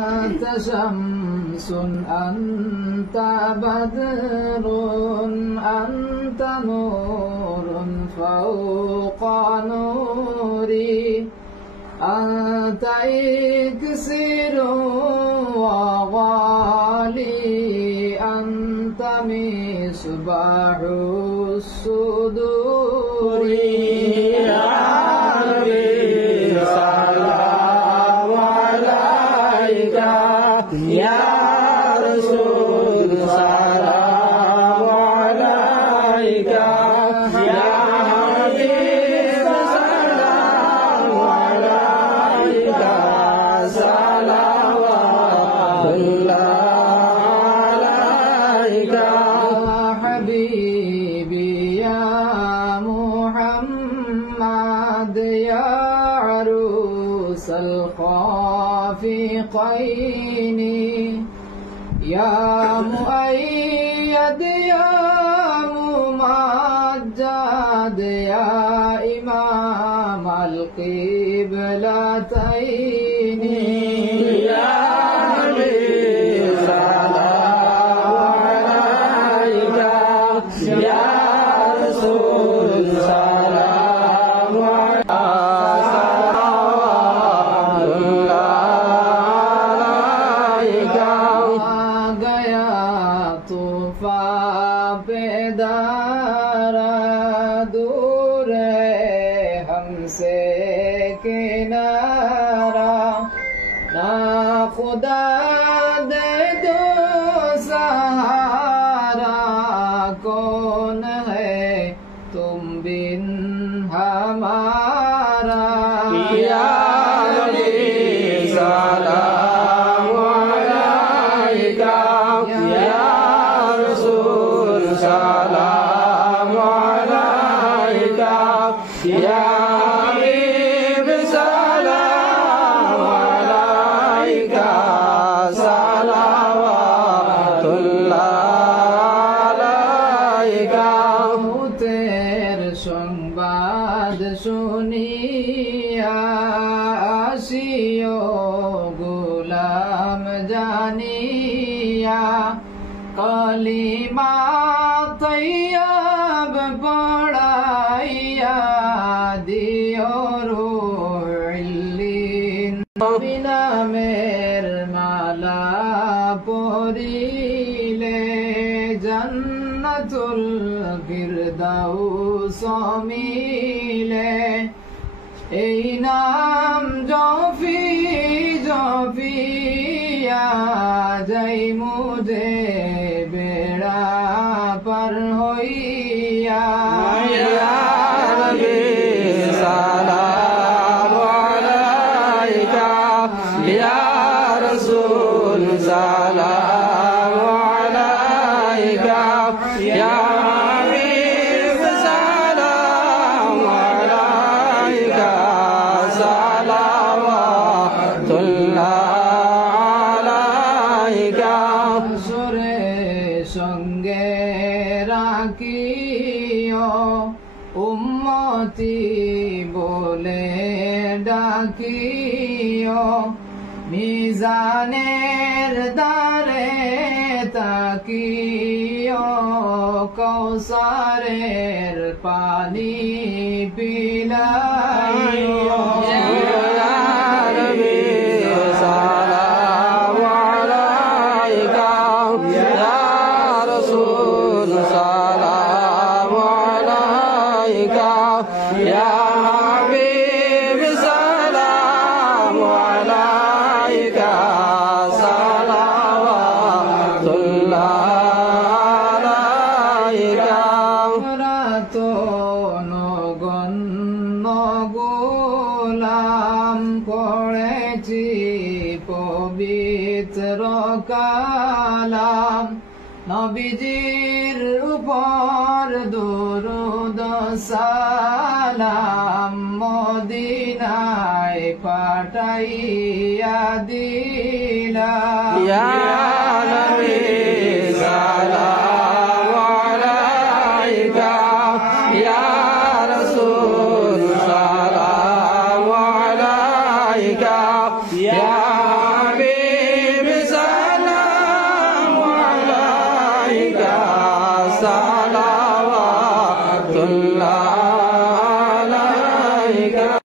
أنت شمس أنت بدر أنت نور فوق نوري أنت إكسر وغالي أنت مصباح الصدور يا نبي سلام عليك يا رسول سلام عليك يا حبيب سلام عليك صلوات الله عليك يا حبيبي يا محمد يا عروس الخافقين يا مؤيد يا ممجد يا إمام القبلتين يا نبي سلام عليك يا رسول سلام عليك गया तूफान पे दारा दूर है हमसे किनारा ना खुदा दे दो सहारा कौन है तुम बिन हमारा या नबी सलाम अलैका या रसूल सलाम अलैका या हबीब सलाम अलैका सलावतुल्लाह अलैका तेर সংবাদ শুনিয়া আসিও গোলাম জানিয়া কলিমা তৈয়ব পড়াইয়া দিও রুইলিন বিনামের মালা পরিলে জান্নাতুল ফিরদাউস মিলে এই নাম জফি জফিয়া যাই মুঝে বেড়া পার হইয়া ইয়া নবী সালাম আলাইকা ইয়া রাসূল সালাম আলাইকা ইয়া হাবিব সালাম আলাইকা সালাওয়াতুল্লাহ আলাইকা সুরে সঙ্গে রাখিও উম্মতি বলে ডাকিও মিজানের দ্বারে তাকিও কৌসারের পানি পিলাইও ইয়া নবী সালাম আলাইকা ইয়া রাসূল সালাম আলাইকা ইয়া হাবিব সালাম আলাইকা সালাওয়াতুল্লাহ আলাইকা রাতো নগণ্য গোলাম পড়েছি পবিত্র কালাম নবীজির উপর দরুদ সালাম মদিনায় পাঠাইয়া দিলাম ইয়া নবী সালাম আলাইকা ইয়া রাসূল সালাম আলাইকা ইয়া হাবিব সালাওয়াতুল্লাহ